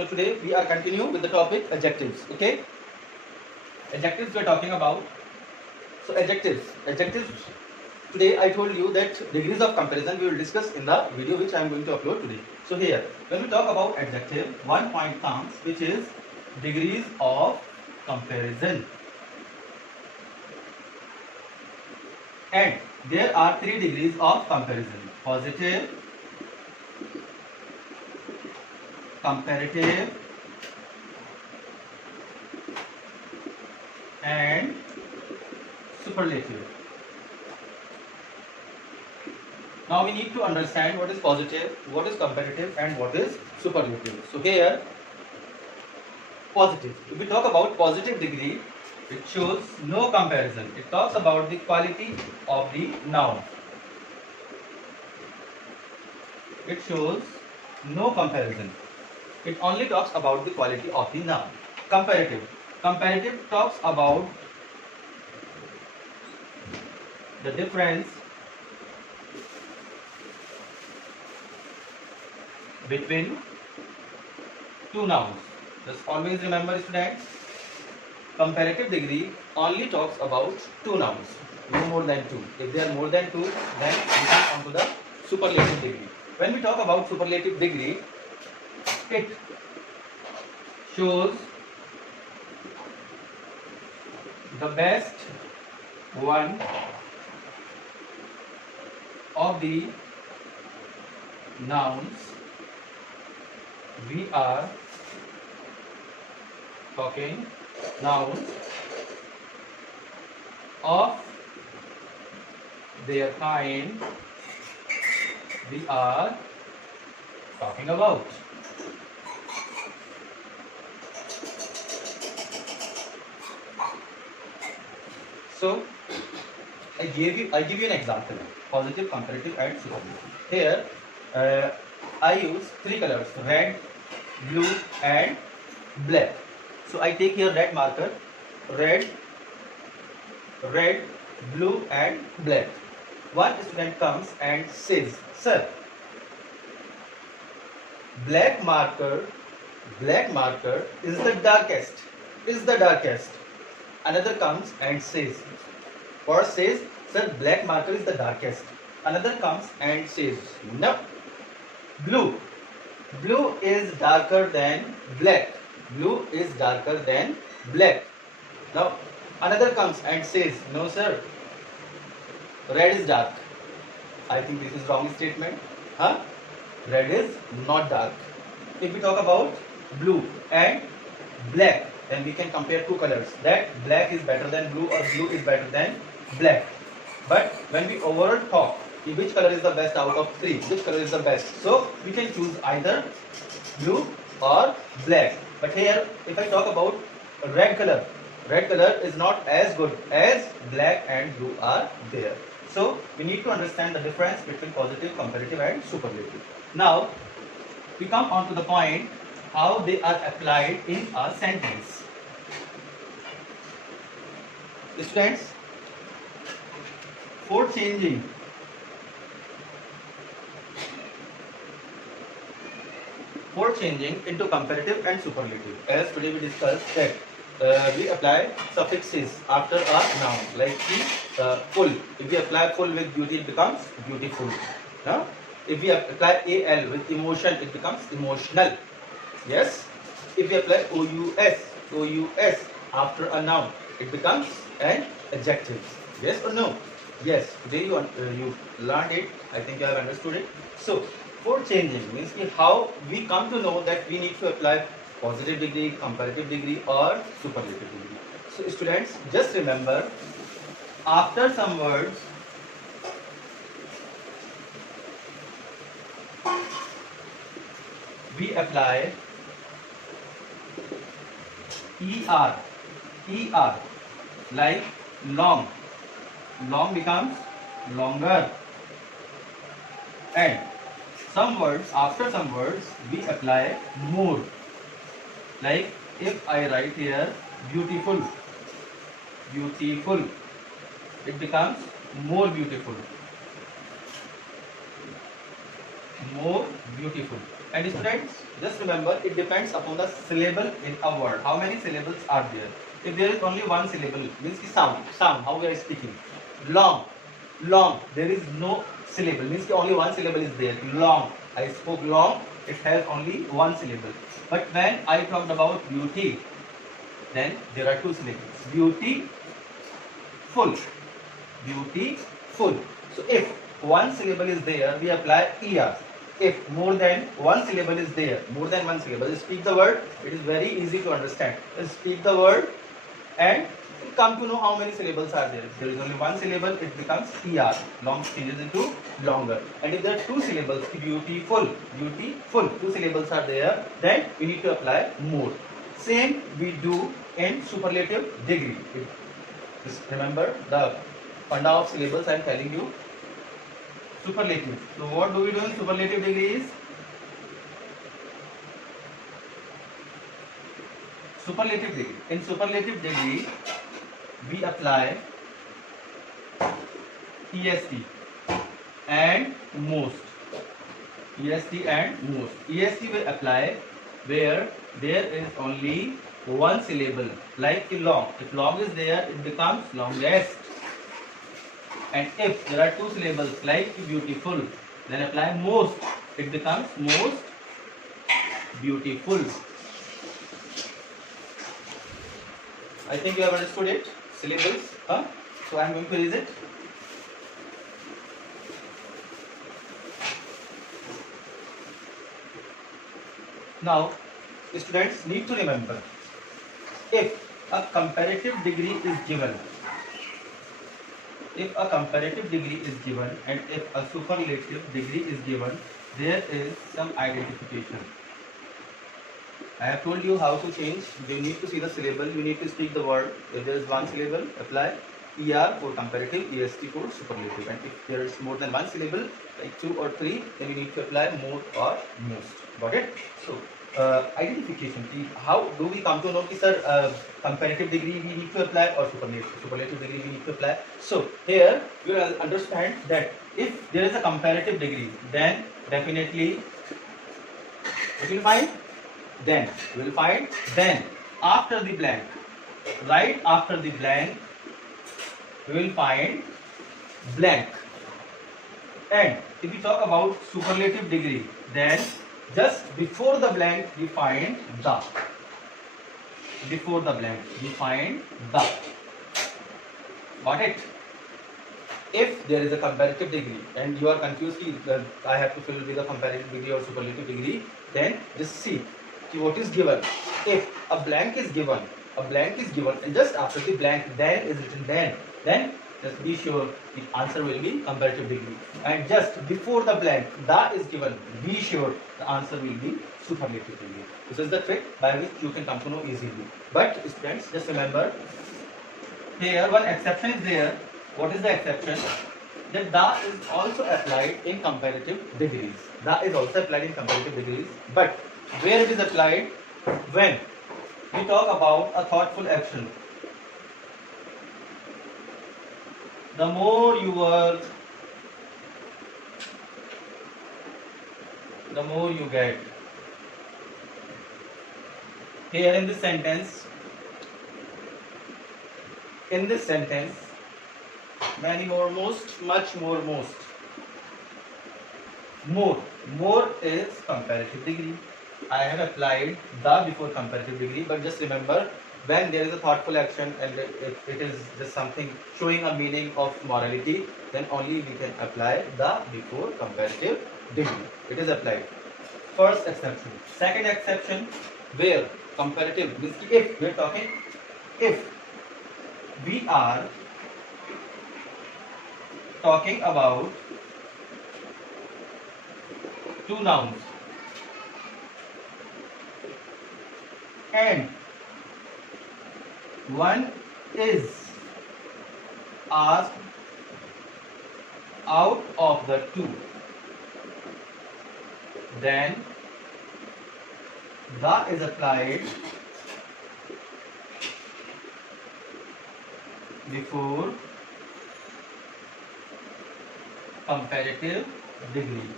So today we are continue with the topic adjectives. Okay, adjectives we are talking about. So adjectives. Today I told you that degrees of comparison we will discuss in the video which I am going to upload today. So here, when we talk about adjective, one point comes which is degrees of comparison, and there are 3 degrees of comparison: positive, comparative, and superlative. Now we need to understand what is positive, what is comparative, and what is superlative. So here, positive. If we talk about positive degree, it shows no comparison. It talks about the quality of the noun. It shows no comparison. It only talks about the quality of the noun. Comparative. Comparative talks about the difference between two nouns. Just always remember, students, comparative degree only talks about two nouns, no more than two. If they are more than two, then we come on to the superlative degree. When we talk about superlative degree, it shows the best one of the nouns we are talking, nouns of their kind we are talking about. So I give you an example: positive, comparative, and superlative. Here I use 3 colors: red, blue, and black. So I take here red marker, red, blue, and black. One student comes and says, "Sir, black marker is the darkest. Another comes and says, "Sir, black marker is the darkest." Another comes and says, "No, blue is darker than black. Blue is darker than black." Now another comes and says, "No sir, red is dark." I think this is wrong statement. Red is not dark. If we talk about blue and black, then we can compare 2 colors, that black is better than blue or blue is better than black. But when we overall talk, which color is the best out of 3, which color is the best, so we can choose either blue or black. But here if I talk about red color is not as good as black and blue are there. So we need to understand the difference between positive, comparative, and superlative. Now we come on to the point how they are applied in a sentence. Students, for changing into comparative and superlative, as today we discussed that we apply suffixes after a noun, like full. If we apply full with beauty, it becomes beautiful. If we apply al with emotion, it becomes emotional. Yes. If we apply ous after a noun, it becomes an adjective. Yes or no? Yes. Today you learned it. I think you have understood it. So for changing means how we come to know that we need to apply positive degree, comparative degree, or superlative degree. So students, just remember, after some words we apply er, like long becomes longer, and after some words we apply more, like if I write here beautiful, it becomes more beautiful. And students, just remember, it depends upon the syllable in a word. How many syllables are there? If there is only one syllable, means ki sound, how we are speaking. Long, there is no syllable, means ki only one syllable is there. Long, I spoke long, it has only one syllable. But when I talked about beauty, then there are two syllables. Beautiful. Beautiful. So if one syllable is there, we apply er. If more than one syllable is there, speak the word. It is very easy to understand. Speak the word and come to know how many syllables are there. If there is only one syllable, it becomes er. Long changes into longer. And if there are two syllables, beautiful, two syllables are there, then we need to apply more. Same we do in superlative degree. Just remember the funda of syllables I am telling you. Superlative. So what do we do in superlative degrees? Superlative degree. In superlative degree, we apply est and most. est and most. est will apply where there is only one syllable, like long. If long is there, it becomes longest. And if there are two syllables like beautiful, then apply most. It becomes most beautiful. I think you have understood it. Syllables. So I am going to erase it. Now, students need to remember, if a comparative degree is given, and if a superlative degree is given, there is some identification. I have told you how to change. You need to see the syllable, you need to speak the word. If there is one syllable, apply er for comparative, est for superlative. And if there is more than one syllable, like 2 or 3, then you need to apply more or most. Got it? So, identification. How do we come to know कि sir comparative degree we need to apply or superlative degree we need to apply? So here you will understand that if there is a comparative degree, then definitely we will find then after the blank, right after the blank, we will find blank. And if we talk about superlative degree, then just before the blank we find the. Got it? If there is a comparative degree and you are confused, I have to fill with the comparative degree or superlative degree, then just see what is given. If a blank is given, and just after the blank then is written, then just be sure the answer will be comparative degree. And just before the blank the is given, be sure the answer will be superlative degree. This is the trick by which you can come to know easily. But students, just remember, here one exception is there. What is the exception? That the is also applied in comparative degrees. But where it is applied? When we talk about a thoughtful action. The more you work, the more you get. Here in this sentence, many more, most, much more, most. More is comparative degree. I have applied the before comparative degree, but just remember, when there is a thoughtful action and it is just something showing a meaning of morality, then only we can apply the before comparative degree. It is applied. First exception. Second exception, where comparative means if we are talking, if we are talking about two nouns and one is asked out of the two, then the is applied before comparative degree.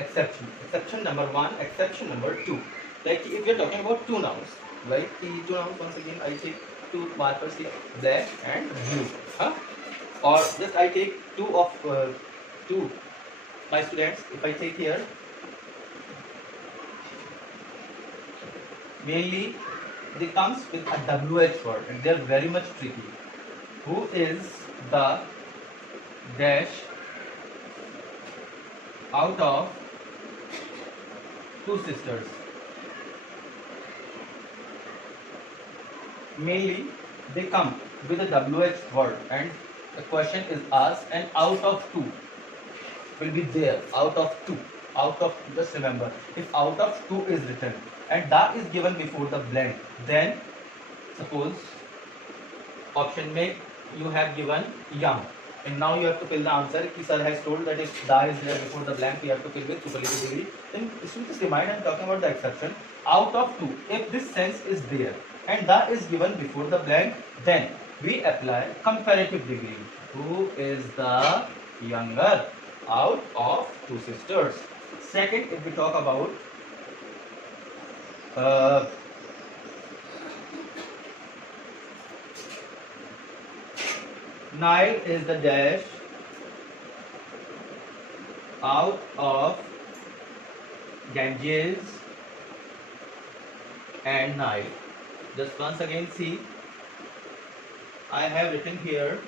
exception. Exception number 1, exception number 2. Like if we are talking about two nouns, like the two nouns, once again I take two markers here, black and blue. Huh? Or just I take two, my students, if I take here, mainly they comes with a WH word and they are very much tricky. Who is the dash out of two sisters? Mainly they come with a WH word and the question is asked, and out of two will be there, out of two, out of, just remember, if out of two is written and that is given before the blank, then suppose option may you have given young and now you have to fill the answer. Ki sir has told that if da is there before the blank we have to fill with superlative degree. Then just remind, I am talking about the exception. Out of two, if this sense is there and da is given before the blank, then we apply comparative degree. Who is the younger out of two sisters? Second, if we talk about Nile is the dash out of Ganges and Nile. Just once again see, I have written here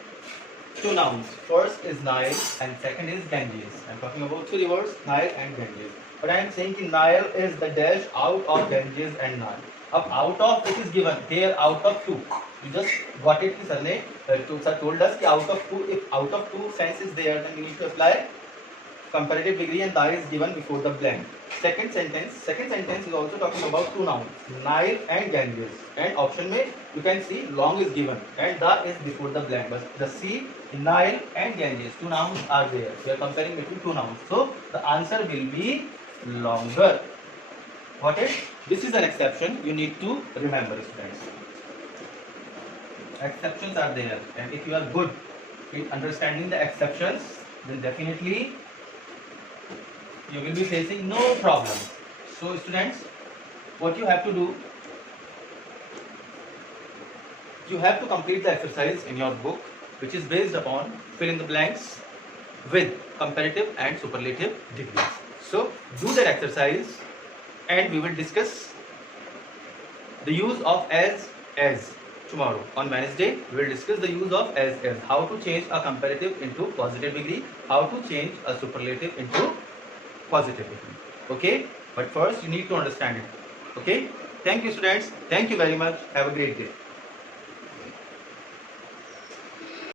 two nouns. First is Nile and second is Ganges. I am talking about two rivers, Nile and Ganges. But I am saying that Nile is the dash out of Ganges and Nile. अब out of it is given here, out of two. You just got it. Sir ने sir told us कि out of two, if out of two sense is there, then we need to apply comparative degree and that is given before the blank. Second sentence is also talking about two nouns, Nile and Ganges. And option में you can see long is given and that is before the blank. But the C, Nile and Ganges, two nouns are there. We are comparing between two nouns. So the answer will be longer. Got it? This is an exception. You need to remember, students. Exceptions are there, and if you are good in understanding the exceptions, then definitely you will be facing no problem. So, students, what you have to do, you have to complete the exercise in your book, which is based upon fill in the blanks with comparative and superlative degrees. So, do that exercise. And we will discuss the use of as tomorrow. On Wednesday, we will discuss the use of as, how to change a comparative into positive degree, how to change a superlative into positive degree. Okay? But first, you need to understand it. Okay? Thank you, students. Thank you very much. Have a great day.